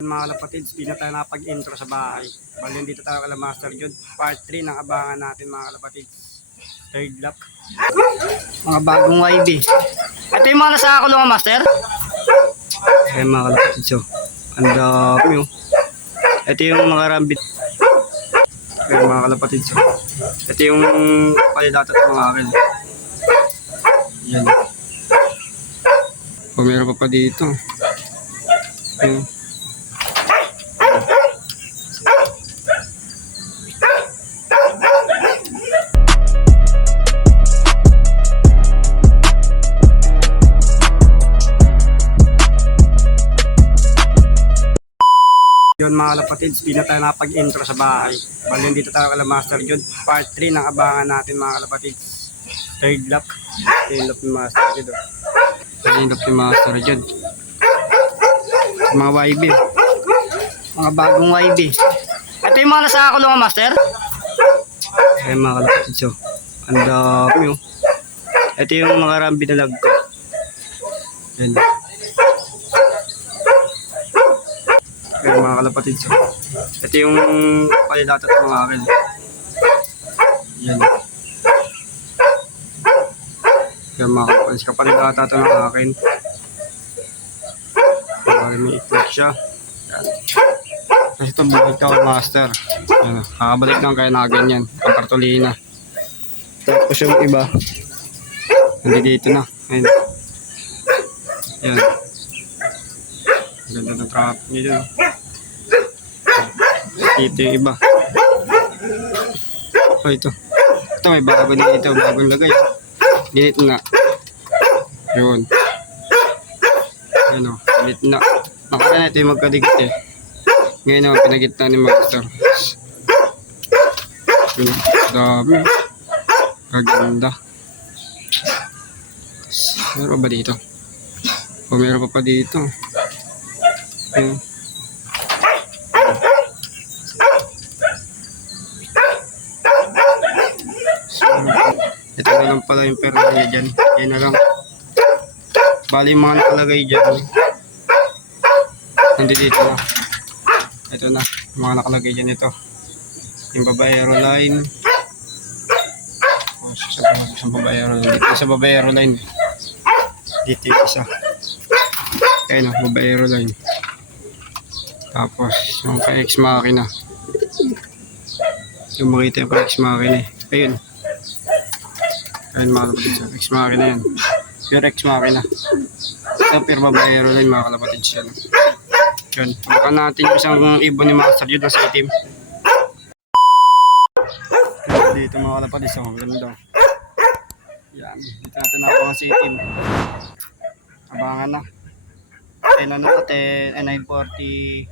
Mga kalapatids, di na tayo nakapag-intro sa bahay. Bali, dito tayo kala Master Jude. Part 3 ng abangan natin mga kalapatids. Third lap. Mga bagong YB. Ito yung mga nasa kulungan, Master. Ayan mga kalapatids. Oh. Ang dami oh. Ito yung mga rambit. Ayan mga kalapatids. Oh. Ito yung palidatat ng mga akin. Yan. O meron pa dito. Ayan. Yun mga kalapatids, di na tayo nakapag-intro sa bahay. Bali, dito tayo kala Master Jude. Part 3 ng abangan natin mga kalapatids. Third lap. Third lap ni Master Jude. Third lap ni Master Jude. Mga YB. Mga bagong YB. Ito yung mga nasa kulungan, Master. Ayan mga kalapatids. Oh. Ang dami oh. Ito yung mga rambi na lag ko. Ayan. Ayan mga kalapatids. Ito yung palidatat ng mga akin. Yan. Ayan mga kalapatids. Kapalidatat ng akin. May itlog siya. Ayan. Kasi ito balik ka Master. Ayan. Nakabalik lang kaya na ganyan. Kapartolina. Tapos yung iba. Hindi dito na. Ayan. Ayan. Ganda ng trap nito. Dito yung iba. Oh, ito. Ito may bago dito. Bagong lagay. Ginit na. Yun. Ayan o. Ginit na. Nakaraan ito yung magkadikit eh. Ngayon naman pinagitna ni Master. Yun. Dami. Kaganda. Meron ba dito? O meron pa dito. Ayan. Ito na lang pala yung pera niya dyan. Yan na lang. Bali yung mga nakalagay dyan. Nandito dito na. Ito na. Yung mga nakalagay dyan ito. Yung babayero line. O, sa babayero line. Dito sa babayero line. Dito yung isa. Ayan o, babayero line. Tapos yung ka-ex makina. Yung makita yung ka-ex makina eh. Ayun. Ayun mga kalapatids. Ex makina yan. Pure ex makina. Ito pure babayero line mga kalapatids yan. Yun. Baka natin yung isang ibon ni Master Jude na sa itim. Dito mga kalapatids. Oh, ganda. Yan. Dito natin ako sa itim. Abangan na. Ayun na natin. 940.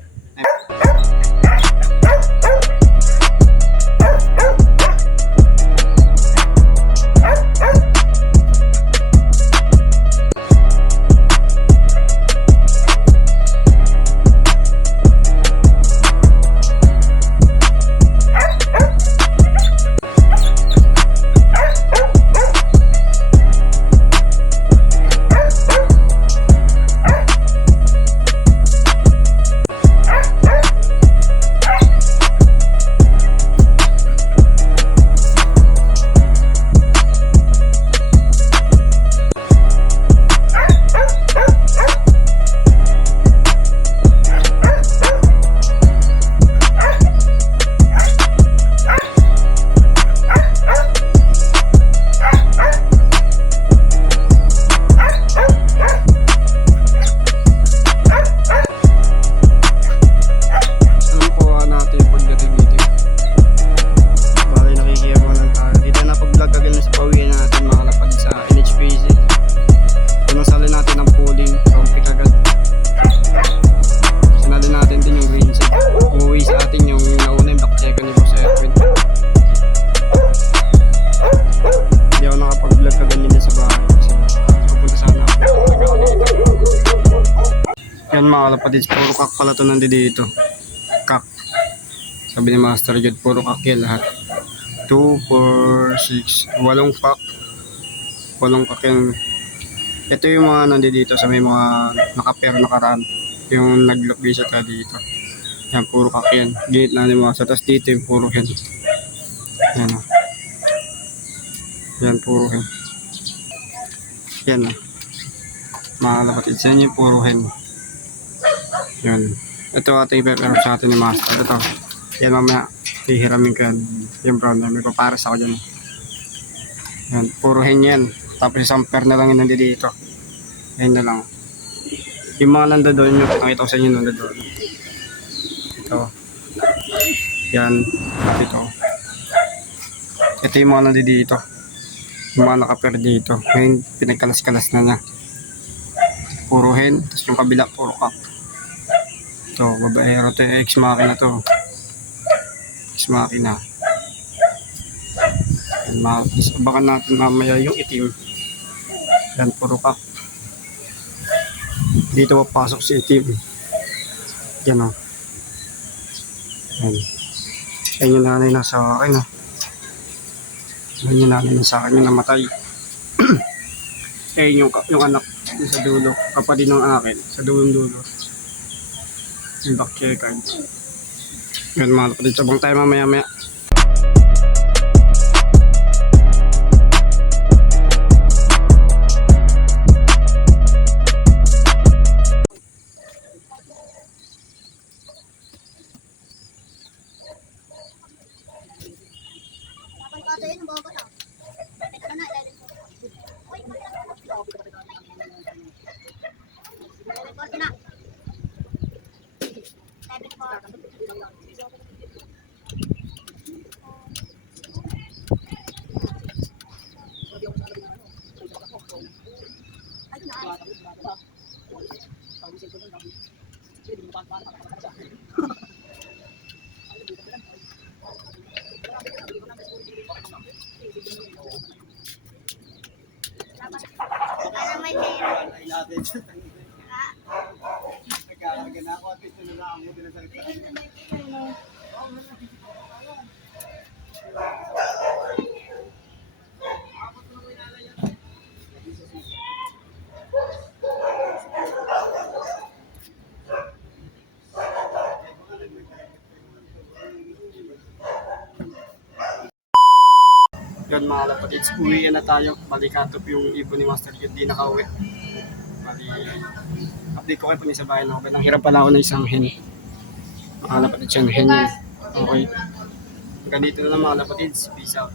Yan mga kalapatids, puro kak pala ito nandito. Kak. Sabi ni Master Jude, puro kak yan lahat. 2, 4, 6, 8 kak. 8 kak yan. Ito yung mga nandito sa may mga naka-pair nakaraan. Yung nag-lock visit ka dito. Yan, puro kak yan. Gate na ni Master. Tapos dito yung puro hen. Yan o. Yan, puro hen. Yan o. Mga kalapatids, yan yung puro hen. Yan. Ito ating pepper sa atin ni Master. Ito. Yan mamaya. Hihiramin ko yan. Yung brown na. May paparas ako dyan. Yan. Puro hen yan. Tapos isang pair na lang yung nandito. Yan na lang. Yung mga nandoon yung nakita ko sa inyo nandoon. Ito. Yan. Ito. Ito yung mga nandito. Yung mga nakapair dito. Ngayon pinagkalas-kalas na niya. Puro hen. Tapos yung kabila puro kak. Ito. Babaero ito. Ex machina to. Ex machina. Yan. Isabakan natin mamaya yung itim. Yan. Puro kak. Dito papasok si itim. Yan o. Yan. Yan yung nanay na sa akin o. Yan yung nanay na sa akin yung namatay. Eh yung anak yung sa dulo. Kapatid ng akin. Sa dulo. Yung back card. Yan mga kapatid. Sabang tayo mamaya. Yan mga kapatids, uwi na tayo. Balikatop yung ibon ni Master Jude, di nakauwi. Bali, update ko kayo po sa bahay na ako. Ang hirap pala ako ng isang hen. Mga kapatids yung hen yun. Okay. Hanggang dito na lang mga kapatids. Peace out.